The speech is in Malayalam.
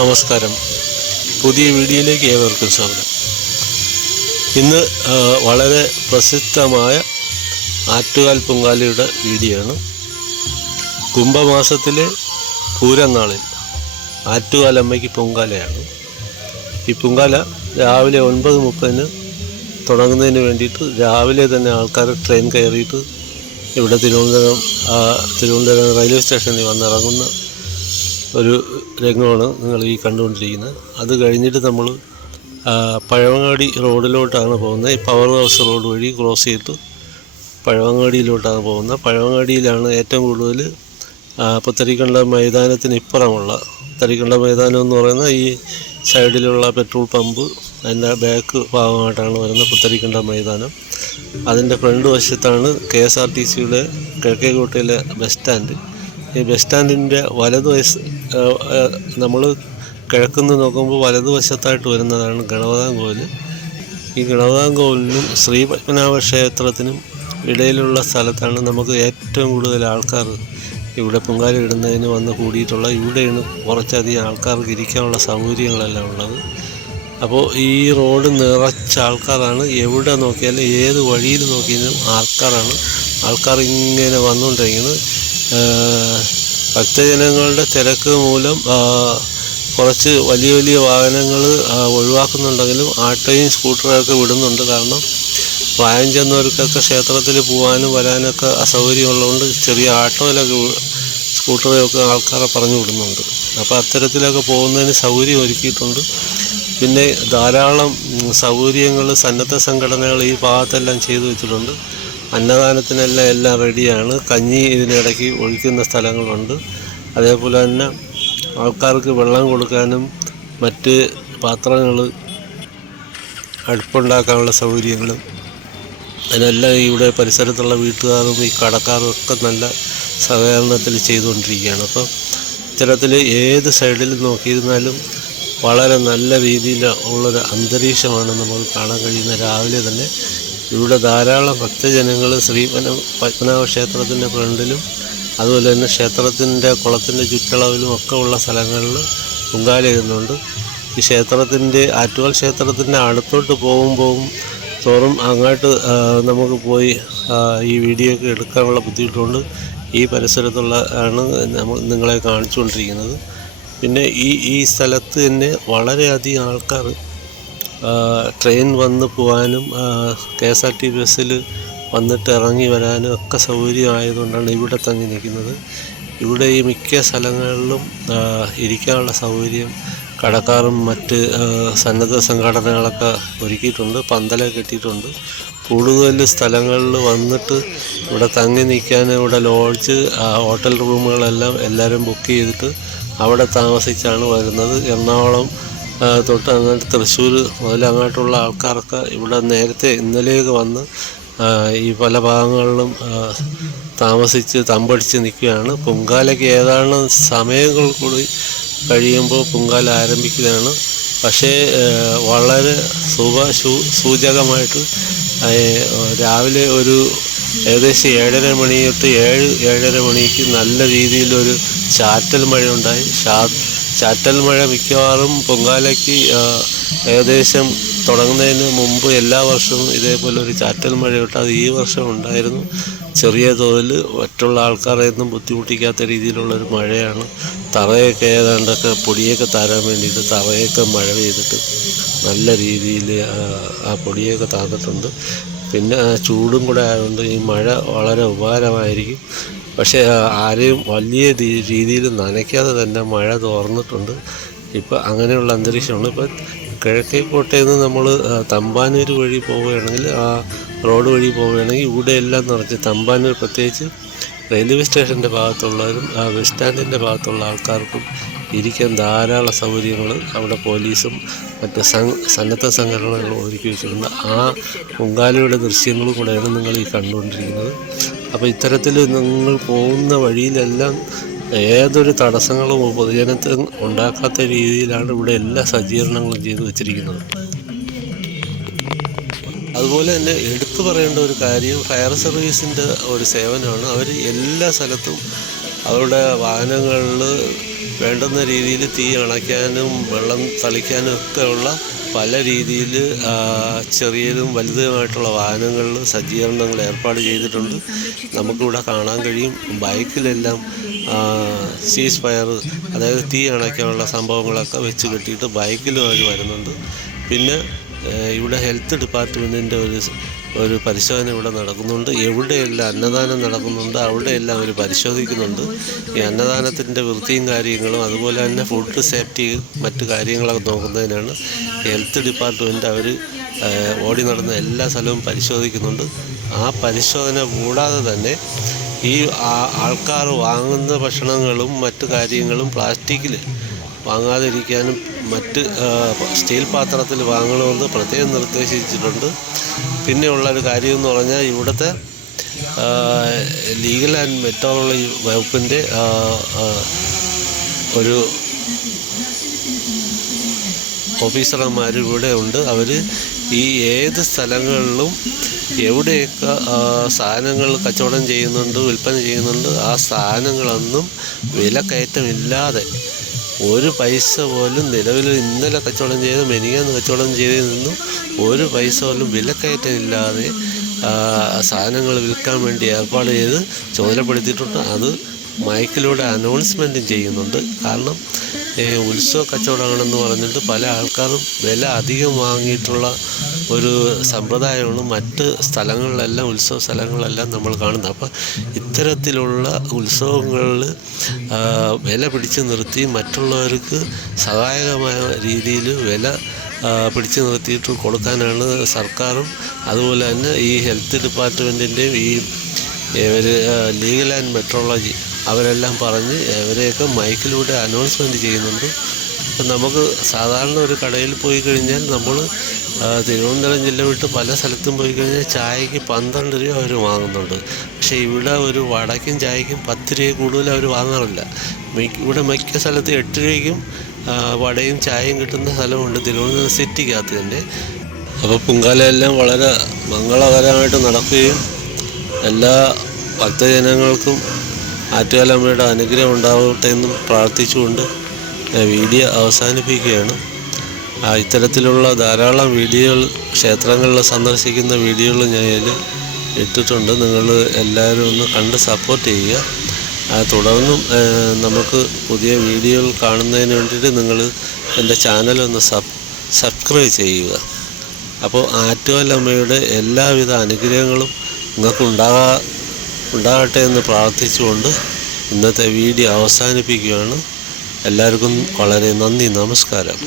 നമസ്കാരം. പുതിയ വീഡിയോയിലേക്ക് ഏവർക്കും സ്വാഗതം. ഇന്ന് വളരെ പ്രസിദ്ധമായ ആറ്റുകാൽ പൊങ്കാലയുടെ വീഡിയോ ആണ് കുംഭമാസത്തിലെ പൂരനാളിൽ ആറ്റുകാലമ്മയ്ക്ക് പൊങ്കാലയാണ്. ഈ പൊങ്കാല രാവിലെ ഒൻപത് മുപ്പതിന് തുടങ്ങുന്നതിന് വേണ്ടിയിട്ട് രാവിലെ തന്നെ ആൾക്കാർ ട്രെയിൻ കയറിയിട്ട് ഇവിടെ തിരുവനന്തപുരം തിരുവനന്തപുരം റെയിൽവേ സ്റ്റേഷനിൽ വന്നിറങ്ങുന്ന ഒരു രംഗമാണ് നിങ്ങൾ ഈ കണ്ടുകൊണ്ടിരിക്കുന്നത്. അത് കഴിഞ്ഞിട്ട് നമ്മൾ പഴവങ്ങാടി റോഡിലോട്ടാണ് പോകുന്നത്. പവർ ഹൗസ് റോഡ് വഴി ക്രോസ് ചെയ്തിട്ട് പഴവങ്ങാടിയിലോട്ടാണ് പോകുന്നത്. പഴവങ്ങാടിയിലാണ് ഏറ്റവും കൂടുതൽ പുത്തരിക്കണ്ട മൈതാനത്തിന് ഇപ്പുറമുള്ള തരിക്കണ്ട മൈതാനം എന്ന് പറയുന്നത് ഈ സൈഡിലുള്ള പെട്രോൾ പമ്പ് അതിന്റെ ബാക്ക് ഭാഗമായിട്ടാണ് വരുന്നത് പുത്തരിക്കണ്ട മൈതാനം. അതിന്റെ ഫ്രണ്ട് വശത്താണ് കെ എസ് ആർ ടി സിയുടെ കിഴക്കേക്കോട്ടയിലെ ബസ് സ്റ്റാൻഡ്. ഈ ബസ് സ്റ്റാൻഡിന്റെ വലതുവശ നമ്മൾ കിഴക്കുന്ന് നോക്കുമ്പോൾ വലതുവശത്തായിട്ട് വരുന്നതാണ് ഗണപതാംകോവിൽ ഈ ഗണപതാംകോവിലിനും ശ്രീ പത്മനാഭ ക്ഷേത്രത്തിനും ഇടയിലുള്ള സ്ഥലത്താണ് നമുക്ക് ഏറ്റവും കൂടുതൽ ആൾക്കാർ ഇവിടെ പൊങ്കാല ഇടുന്നതിന് വന്ന് കൂടിയിട്ടുള്ള. ഇവിടെയാണ് കുറച്ചധികം ആൾക്കാർക്ക് ഇരിക്കാനുള്ള സൗകര്യങ്ങളെല്ലാം ഉള്ളത്. അപ്പോൾ ഈ റോഡ് നിറച്ച ആൾക്കാരാണ്. എവിടെ നോക്കിയാലും ഏത് വഴിയിൽ നോക്കിയാലും ആൾക്കാരാണ്. ആൾക്കാർ ഇങ്ങനെ വന്നുകൊണ്ടിരിക്കുന്നത് ഭക്തജനങ്ങളുടെ തിരക്ക് മൂലം കുറച്ച് വലിയ വലിയ വാഹനങ്ങൾ ഒഴിവാക്കുന്നുണ്ടെങ്കിലും ആട്ടോയും സ്കൂട്ടറൊക്കെ വിടുന്നുണ്ട്. കാരണം പ്രായം ചെന്നവർക്കൊക്കെ ക്ഷേത്രത്തിൽ പോകാനും വരാനൊക്കെ അസൗകര്യമുള്ളതുകൊണ്ട് ചെറിയ ആട്ടോയിലൊക്കെ സ്കൂട്ടറിലൊക്കെ ആൾക്കാരെ പറഞ്ഞു വിടുന്നുണ്ട്. അപ്പോൾ അത്തരത്തിലൊക്കെ പോകുന്നതിന് സൗകര്യം ഒരുക്കിയിട്ടുണ്ട്. പിന്നെ ധാരാളം സൗകര്യങ്ങൾ സന്നദ്ധ സംഘടനകൾ ഈ ഭാഗത്തെല്ലാം ചെയ്തു വെച്ചിട്ടുണ്ട്. അന്നദാനത്തിനെല്ലാം എല്ലാം റെഡിയാണ്. കഞ്ഞി ഇതിനിടയ്ക്ക് ഒഴിക്കുന്ന സ്ഥലങ്ങളുണ്ട്. അതേപോലെ തന്നെ ആൾക്കാർക്ക് വെള്ളം കൊടുക്കാനും മറ്റ് പാത്രങ്ങൾ അടുപ്പുണ്ടാക്കാനുള്ള സൗകര്യങ്ങളും അതിനെല്ലാം ഇവിടെ പരിസരത്തുള്ള വീട്ടുകാരും ഈ കടക്കാരും ഒക്കെ നല്ല സഹകരണത്തിൽ ചെയ്തുകൊണ്ടിരിക്കുകയാണ്. അപ്പം ഇത്തരത്തിൽ ഏത് സൈഡിൽ നോക്കിയിരുന്നാലും വളരെ നല്ല രീതിയിൽ ഉള്ളൊരു അന്തരീക്ഷമാണ് നമുക്ക് കാണാൻ കഴിയുന്ന രാവിലെ തന്നെ ഇവിടെ ധാരാളം ഭക്തജനങ്ങൾ ശ്രീ പത്മനാഭ ക്ഷേത്രത്തിന്റെ ഫ്രണ്ടിലും അതുപോലെ തന്നെ ക്ഷേത്രത്തിന്റെ കുളത്തിന്റെ ചുറ്റളവിലും ഒക്കെ ഉള്ള സ്ഥലങ്ങളിൽ പൊങ്കാല ഇടുന്നുണ്ട്. ഈ ക്ഷേത്രത്തിന്റെ ആറ്റുകാൽ ക്ഷേത്രത്തിന്റെ അടുത്തോട്ട് പോകുമ്പോൾ തോറും അങ്ങോട്ട് നമുക്ക് പോയി ഈ വീഡിയോ ഒക്കെ എടുക്കാനുള്ള ബുദ്ധിമുട്ടുണ്ട്. ഈ പരിസരത്തുള്ള ആണ് നമ്മൾ നിങ്ങളെ കാണിച്ചുകൊണ്ടിരിക്കുന്നത്. പിന്നെ ഈ ഈ സ്ഥലത്ത് തന്നെ വളരെയധികം ആൾക്കാർ ട്രെയിൻ വന്ന് പോകാനും കെ എസ് ആർ ടി ബസ്സിൽ വന്നിട്ട് ഇറങ്ങി വരാനും ഒക്കെ സൗകര്യമായതുകൊണ്ടാണ് ഇവിടെ തങ്ങി നിൽക്കുന്നത്. ഇവിടെ ഈ മിക്ക സ്ഥലങ്ങളിലും ഇരിക്കാനുള്ള സൗകര്യം കടക്കാരും മറ്റ് സന്നദ്ധ സംഘടനകളൊക്കെ ഒരുക്കിയിട്ടുണ്ട് പന്തല കെട്ടിയിട്ടുണ്ട്. കൂടുതൽ സ്ഥലങ്ങളിൽ വന്നിട്ട് ഇവിടെ തങ്ങി നിൽക്കാൻ ഇവിടെ ലോഡ്ജ് ഹോട്ടൽ റൂമുകളെല്ലാം എല്ലാവരും ബുക്ക് ചെയ്തിട്ട് അവിടെ താമസിച്ചാണ് വരുന്നത്. എറണാകുളം തൊട്ട് അങ്ങോട്ട് തൃശ്ശൂർ മുതൽ അങ്ങോട്ടുള്ള ആൾക്കാർക്ക് ഇവിടെ നേരത്തെ ഇന്നലെയൊക്കെ വന്ന് ഈ പല ഭാഗങ്ങളിലും താമസിച്ച് തമ്പടിച്ച് നിൽക്കുകയാണ്. പൊങ്കാലയ്ക്ക് ഏതാണ് സമയങ്ങൾ കൂടി കഴിയുമ്പോൾ പൊങ്കാല ആരംഭിക്കുകയാണ്. പക്ഷേ വളരെ ശുഭ സൂചകമായിട്ട് രാവിലെ ഒരു ഏകദേശം ഏഴര മണി തൊട്ട് ഏഴ് ഏഴര മണിക്ക് നല്ല രീതിയിലൊരു ചാറ്റൽ മഴ ഉണ്ടായി ചാറ്റൽ മഴ മിക്കവാറും പൊങ്കാലയ്ക്ക് ഏകദേശം തുടങ്ങുന്നതിന് മുമ്പ് എല്ലാ വർഷവും ഇതേപോലെ ഒരു ചാറ്റൽ മഴയുണ്ട് അത് ഈ വർഷം ഉണ്ടായിരുന്നു. ചെറിയ തോതിൽ മറ്റുള്ള ആൾക്കാരെയൊന്നും ബുദ്ധിമുട്ടിക്കാത്ത രീതിയിലുള്ളൊരു മഴയാണ്. തറയൊക്കെ ഏതാണ്ടൊക്കെ പൊടിയൊക്കെ തരാൻ വേണ്ടിയിട്ട് തറയൊക്കെ മഴ പെയ്തിട്ട് നല്ല രീതിയിൽ ആ പൊടിയൊക്കെ താന്നിട്ടുണ്ട്. പിന്നെ ചൂടും കൂടെ ആയതുകൊണ്ട് ഈ മഴ വളരെ ഉപകാരമായിരിക്കും. പക്ഷേ ആരെയും വലിയ രീതിയിൽ നനയ്ക്കാതെ തന്നെ മഴ തോർന്നിട്ടുണ്ട്. ഇപ്പം അങ്ങനെയുള്ള അന്തരീക്ഷമാണ്. ഇപ്പം കിഴക്കേക്കോട്ടയിൽ നിന്ന് നമ്മൾ തമ്പാനൂർ വഴി പോവുകയാണെങ്കിൽ ആ റോഡ് വഴി പോവുകയാണെങ്കിൽ ഇവിടെ എല്ലാം നിറച്ച് തമ്പാനൂർ പ്രത്യേകിച്ച് റെയിൽവേ സ്റ്റേഷന്റെ ഭാഗത്തുള്ളവരും ആ ബസ് സ്റ്റാൻഡിന്റെ ഭാഗത്തുള്ള ആൾക്കാർക്കും ഇരിക്കാൻ ധാരാളം സൗകര്യങ്ങൾ അവിടെ പോലീസും മറ്റ് സന്നദ്ധ സംഘടനകളും ഒരുക്കി വെച്ചിട്ടുണ്ട്. ആ പൊങ്കാലയുടെ ദൃശ്യങ്ങളും കൂടെയാണ് നിങ്ങൾ ഈ കണ്ടുകൊണ്ടിരിക്കുന്നത്. അപ്പോൾ ഇത്തരത്തിൽ നിങ്ങൾ പോകുന്ന വഴിയിലെല്ലാം ഏതൊരു തടസ്സങ്ങളും പൊതുജനത്തിന് ഉണ്ടാക്കാത്ത രീതിയിലാണ് ഇവിടെ എല്ലാ സജ്ജീകരണങ്ങളും ചെയ്തു വെച്ചിരിക്കുന്നത്. അതുപോലെ തന്നെ എടുത്തു പറയേണ്ട ഒരു കാര്യം ഫയർ സർവീസിന്റെ ഒരു സേവനമാണ്. അവർ എല്ലാ സ്ഥലത്തും അവരുടെ വാഹനങ്ങളിൽ വേണ്ടുന്ന രീതിയിൽ തീ അണയ്ക്കാനും വെള്ളം തളിക്കാനും ഒക്കെ ഉള്ള പല രീതിയിൽ ചെറിയതും വലുതുമായിട്ടുള്ള വാഹനങ്ങളിൽ സജ്ജീകരണങ്ങൾ ഏർപ്പാട് ചെയ്തിട്ടുണ്ട്. നമുക്കിവിടെ കാണാൻ കഴിയും. ബൈക്കിലെല്ലാം സീസ് ഫയർ അതായത് തീ അണയ്ക്കാനുള്ള സംഭവങ്ങളൊക്കെ വെച്ച് കെട്ടിയിട്ട് ബൈക്കിലും അവർ വരുന്നുണ്ട്. പിന്നെ ഇവിടെ ഹെൽത്ത് ഡിപ്പാർട്ട്മെന്റിന്റെ ഒരു ഒരു പരിശോധന ഇവിടെ നടക്കുന്നുണ്ട്. എവിടെയെല്ലാം അന്നദാനം നടക്കുന്നുണ്ട് അവിടെയെല്ലാം അവർ പരിശോധിക്കുന്നുണ്ട്. ഈ അന്നദാനത്തിന്റെ വൃത്തിയും കാര്യങ്ങളും അതുപോലെ തന്നെ ഫുഡ് സേഫ്റ്റി മറ്റു കാര്യങ്ങളൊക്കെ നോക്കുന്നതിനാണ് ഹെൽത്ത് ഡിപ്പാർട്ട്മെന്റ് അവർ ഓടി നടന്ന എല്ലാ സ്ഥലവും പരിശോധിക്കുന്നുണ്ട്. ആ പരിശോധന കൂടാതെ തന്നെ ഈ ആൾക്കാർ വാങ്ങുന്ന ഭക്ഷണങ്ങളും മറ്റു കാര്യങ്ങളും പ്ലാസ്റ്റിക്കിൽ വാങ്ങാതിരിക്കാനും മറ്റ് സ്റ്റീൽ പാത്രത്തിൽ വാങ്ങണമെന്ന് പ്രത്യേകം നിർദ്ദേശിച്ചിട്ടുണ്ട്. പിന്നെയുള്ള ഒരു കാര്യം എന്ന് പറഞ്ഞാൽ ഇവിടുത്തെ ലീഗൽ ആൻഡ് മെറ്റോളജി വകുപ്പിന്റെ ഒരു ഓഫീസർമാർ ഇവിടെ ഉണ്ട്. അവർ ഈ ഏത് സ്ഥലങ്ങളിലും എവിടെയൊക്കെ സാധനങ്ങൾ കച്ചവടം ചെയ്യുന്നുണ്ട് വിൽപ്പന ചെയ്യുന്നുണ്ട് ആ സാധനങ്ങളൊന്നും വിലക്കയറ്റമില്ലാതെ ഒരു പൈസ പോലും നിലവിൽ ഇന്നലെ കച്ചവടം ചെയ്ത് മെനിങ്ങാന്ന് കച്ചവടം ചെയ്തതിൽ നിന്നും ഒരു പൈസ പോലും വിലക്കയറ്റമില്ലാതെ സാധനങ്ങൾ വിൽക്കാൻ വേണ്ടി ഏർപ്പാട് ചെയ്ത് ചുമതലപ്പെടുത്തിയിട്ടുണ്ട് അത് മൈക്കിലൂടെ അനൗൺസ്മെന്റും ചെയ്യുന്നുണ്ട്. കാരണം ഉത്സവ കച്ചവടമാണെന്ന് പറഞ്ഞിട്ട് പല ആൾക്കാരും വില അധികം വാങ്ങിയിട്ടുള്ള ഒരു സമ്പ്രദായമാണ് മറ്റ് സ്ഥലങ്ങളിലെല്ലാം ഉത്സവ സ്ഥലങ്ങളിലെല്ലാം നമ്മൾ കാണുന്നത്. അപ്പോൾ ഇത്തരത്തിലുള്ള ഉത്സവങ്ങളിൽ വില പിടിച്ചു നിർത്തി മറ്റുള്ളവർക്ക് സഹായകമായ രീതിയിൽ വില പിടിച്ചു നിർത്തിയിട്ട് കൊടുക്കാനാണ് സർക്കാരും അതുപോലെ തന്നെ ഈ ഹെൽത്ത് ഡിപ്പാർട്ട്മെന്റിന്റെയും ഈ ലീഗൽ ആൻഡ് മെട്രോളജി അവരെല്ലാം പറഞ്ഞ് അവരെയൊക്കെ മൈക്കിലൂടെ അനൗൺസ്മെന്റ് ചെയ്യുന്നുണ്ട്. ഇപ്പം നമുക്ക് സാധാരണ ഒരു കടയിൽ പോയി കഴിഞ്ഞാൽ നമ്മൾ തിരുവനന്തപുരം ജില്ല വിട്ട് പല സ്ഥലത്തും പോയി കഴിഞ്ഞാൽ ചായക്ക് പന്ത്രണ്ട് രൂപ അവർ വാങ്ങുന്നുണ്ട്. പക്ഷേ ഇവിടെ ഒരു വടക്കും ചായക്കും പത്ത് രൂപ കൂടുതൽ അവർ വാങ്ങാറില്ല. ഇവിടെ മിക്ക സ്ഥലത്ത് എട്ട് രൂപയ്ക്കും വടയും ചായയും കിട്ടുന്ന സ്ഥലമുണ്ട് തിരുവനന്തപുരം സിറ്റിക്കകത്ത് തന്നെ. അപ്പോൾ പൊങ്കാലയെല്ലാം വളരെ മംഗളകരമായിട്ട് നടക്കുകയും എല്ലാ ഭക്തജനങ്ങൾക്കും ആറ്റുകാലമ്മയുടെ അനുഗ്രഹം ഉണ്ടാവട്ടെ എന്നും പ്രാർത്ഥിച്ചുകൊണ്ട് ഞാൻ വീഡിയോ അവസാനിപ്പിക്കുകയാണ്. ഇത്തരത്തിലുള്ള ധാരാളം വീഡിയോകൾ ക്ഷേത്രങ്ങളിൽ സന്ദർശിക്കുന്ന വീഡിയോകൾ ഞാൻ ഇട്ടിട്ടുണ്ട്. നിങ്ങൾ എല്ലാവരും ഒന്ന് കണ്ട് സപ്പോർട്ട് ചെയ്യുക. തുടർന്നും നമുക്ക് പുതിയ വീഡിയോകൾ കാണുന്നതിന് വേണ്ടിയിട്ട് നിങ്ങൾ എന്റെ ചാനലൊന്ന് സബ് സബ്സ്ക്രൈബ് ചെയ്യുക. അപ്പോൾ ആറ്റുകാലമ്മയുടെ എല്ലാവിധ അനുഗ്രഹങ്ങളും നിങ്ങൾക്ക് ഉണ്ടാകാ ഉണ്ടാകട്ടെ എന്ന് പ്രാർത്ഥിച്ചുകൊണ്ട് ഇന്നത്തെ വീഡിയോ അവസാനിപ്പിക്കുകയാണ്. എല്ലാവർക്കും വളരെ നന്ദി നമസ്കാരം.